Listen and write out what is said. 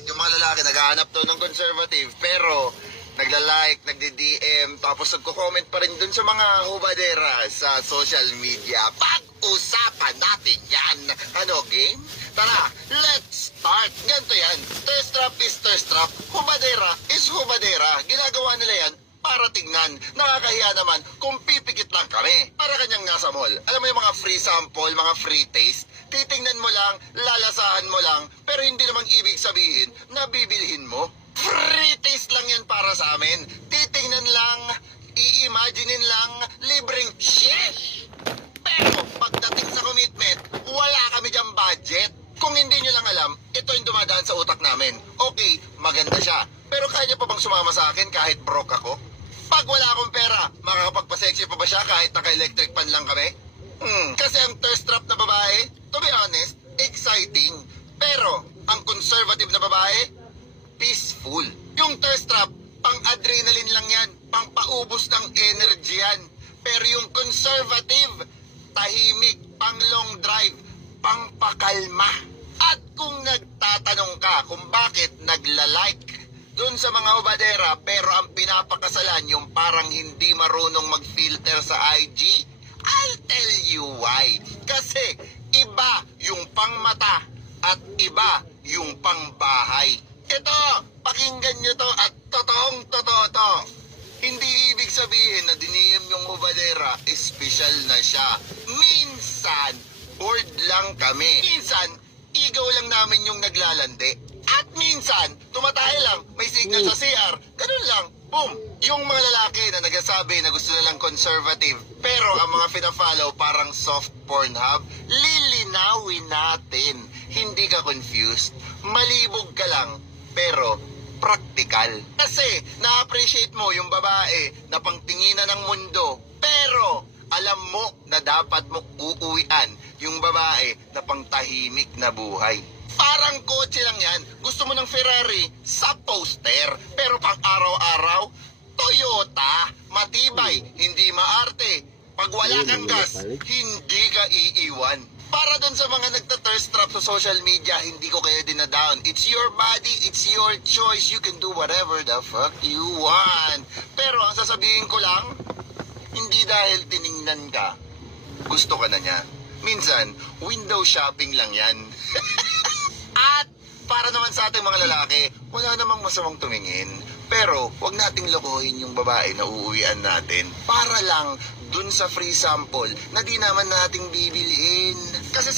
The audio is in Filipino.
bakit yung mga lalaki naghahanap daw ng conservative pero nagla-like, nagdi-DM, tapos nagko-comment pa rin dun sa mga hubadera sa social media. Pag-usapan natin yan. Ano, game? Tara, let's start. Ganito yan. Thirst trap is thirst trap. Hubadera is hubadera. Ginagawa nila yan para tignan. Nakakahiya naman kung pipikit lang kami. Para kanyang nasa mall. Alam mo yung mga free sample, mga free taste? Titingnan mo lang, lalasahan mo lang, pero hindi namang ibig sabihin na bibilhin mo. Free taste lang yan para sa amin. Titingnan lang, i-imaginein lang, libreng sheesh! Pero pagdating sa commitment, wala kami dyang budget. Kung hindi nyo lang alam, ito yung dumadaan sa utak namin. Okay, maganda siya. Pero kaya niya pa bang sumama sa akin kahit broke ako? Pag wala akong pera, makakapagpa-sexy pa ba siya kahit naka-electric pan lang kami? Kasi ang thirst trap na babae, to be honest, exciting. Pero ang conservative na babae, peaceful. Yung thirst trap, pang-adrenaline lang yan. Pang-paubos ng energy yan. Pero yung conservative, tahimik, pang-long drive, pang-pakalma. At kung nagtatanong ka kung bakit nagla-like doon sa mga hubadera pero ang pinapakasalan yung parang hindi marunong mag-filter sa IG, I'll tell you why. Kasi iba yung pang-mata at iba yung pang-bahay. Ito, pakinggan nyo to at totoong totoo to. Hindi ibig sabihin na diniem yung hubadera, espesyal na siya. Minsan, bored lang kami. Minsan, igaw lang namin yung naglalandi. At minsan, tumatay lang, may signal sa CR. Ganun lang, boom. Yung mga lalaki na nagsasabi na gusto nilang conservative, pero ang mga pina-follow parang soft porn hub, lilinawin natin. Hindi ka confused, malibog ka lang, pero practical. Kasi na-appreciate mo yung babae na pangtinginan ng mundo, pero alam mo na dapat mo uuwian yung babae na pangtahimik na buhay. Parang kotse lang yan. Gusto mo ng Ferrari sa poster, pero pang araw-araw, Toyota, matibay, hindi maarte. Pag wala kang gas, hindi ka iiwan. Para dun sa mga nagta-thirst trap sa social media, hindi ko kayo dinadown. It's your body, it's your choice. You can do whatever the fuck you want. Pero ang sasabihin ko lang, hindi dahil tiningnan ka, gusto ka na niya. Minsan, window shopping lang yan. At para naman sa ating mga lalaki, wala namang masamang tumingin. Pero wag nating lokohin yung babae na uuwian natin para lang dun sa free sample na di naman nating bibilhin. Kasi